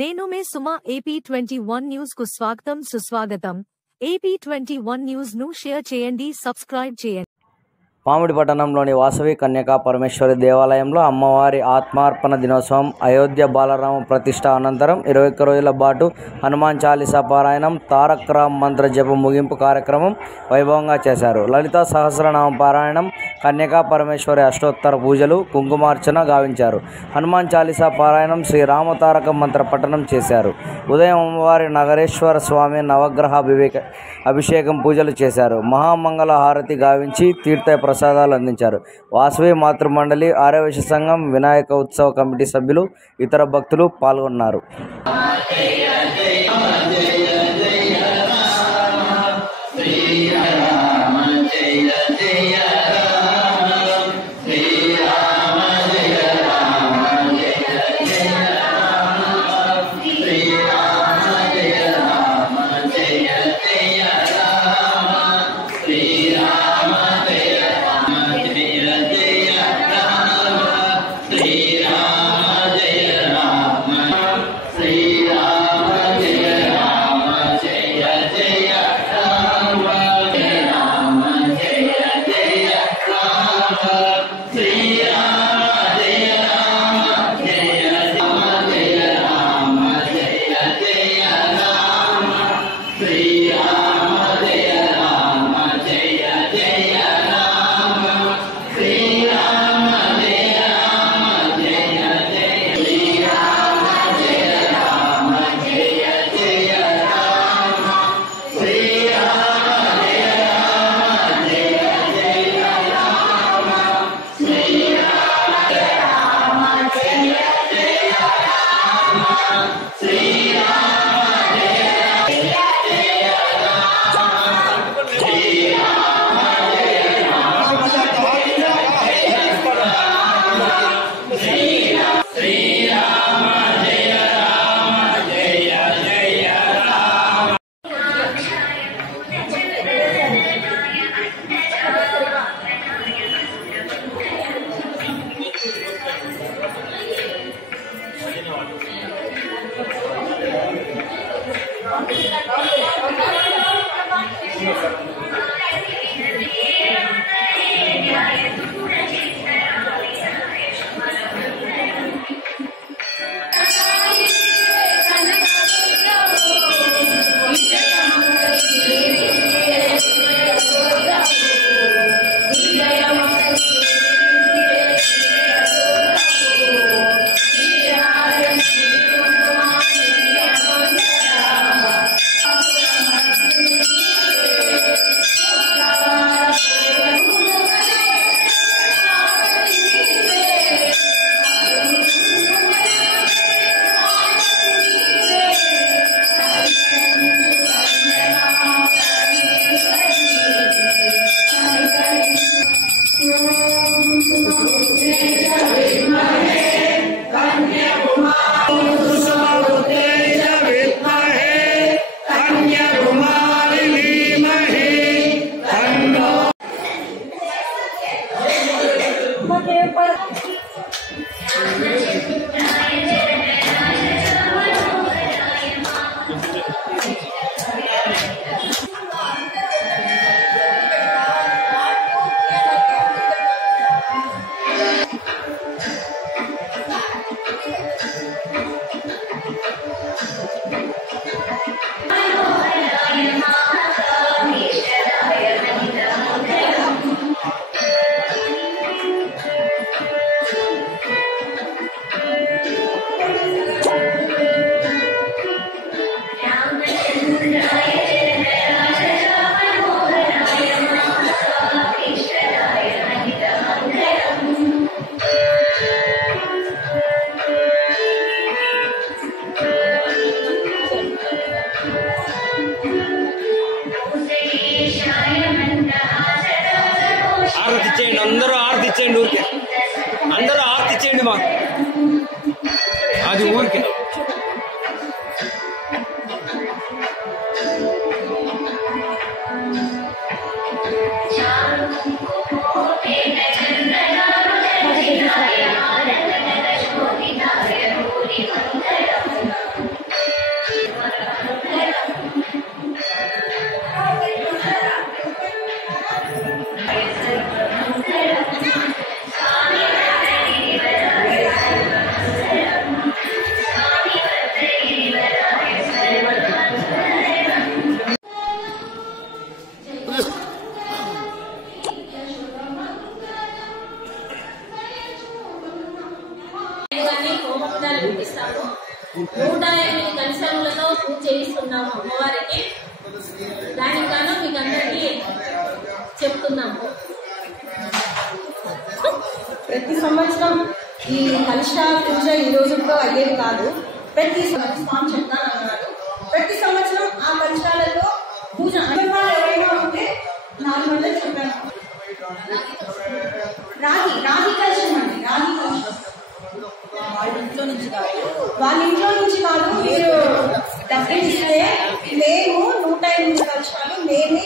నేను మే సుమా AP21 news కు స్వాగతం సుస్వాగతం. AP21 న్యూస్ ను షేర్ చేయండి, సబ్స్క్రైబ్ చేయండి. పామిడి పట్టణంలోని వాసవి కన్యకా పరమేశ్వరి దేవాలయంలో అమ్మవారి ఆత్మార్పణ దినోత్సవం, అయోధ్య బాలరామ ప్రతిష్ఠ అనంతరం 21 రోజుల పాటు హనుమాన్ చాలీసా పారాయణం, తారక రామ్ మంత్ర జపం ముగింపు కార్యక్రమం వైభవంగా చేశారు. లలితా సహస్రనామ పారాయణం, కన్యకా పరమేశ్వరి అష్టోత్తర పూజలు, కుంకుమార్చన గావించారు. హనుమాన్ చాలీసా పారాయణం, శ్రీ రామతారక మంత్ర పఠనం చేశారు. ఉదయం అమ్మవారి నగరేశ్వర స్వామి నవగ్రహ అభిషేకం పూజలు చేశారు. మహామంగళ హారతి గావించి తీర్థ ప్రసాదాలు అందించారు. వాసవి మాతృమండలి, ఆర్యవైశ్య సంఘం, వినాయక ఉత్సవ కమిటీ సభ్యులు, ఇతర భక్తులు పాల్గొన్నారు. ఆర్తిచ్చేయండి, అందరూ ఆర్తిచ్చేయండి, ఊరికే అందరూ ఆర్తిచ్చేయండి మాకు, అది ఊరికే. 108 కలశాలతో పూజ చేయిస్తున్నాము అమ్మవారికి. దానికి గాను మీకు అందరికీ చెప్తున్నాము. ప్రతి సంవత్సరం ఈ కలశ పూజ ఈ రోజుతో అయ్యేది కాదు. ప్రతి సంవత్సరం చెప్తానన్నారు. ప్రతి సంవత్సరం ఆ కలశాలలో పూజ ఎవరైనా ఉంటే 400 చెప్పాను. రాగి కలశం అండి, రాగి కలశం వాళ్ళ ఇంట్లో నుంచి కాదు. మీరు డబ్బులు ఇస్తే మేము 108 కలశాలు మేమే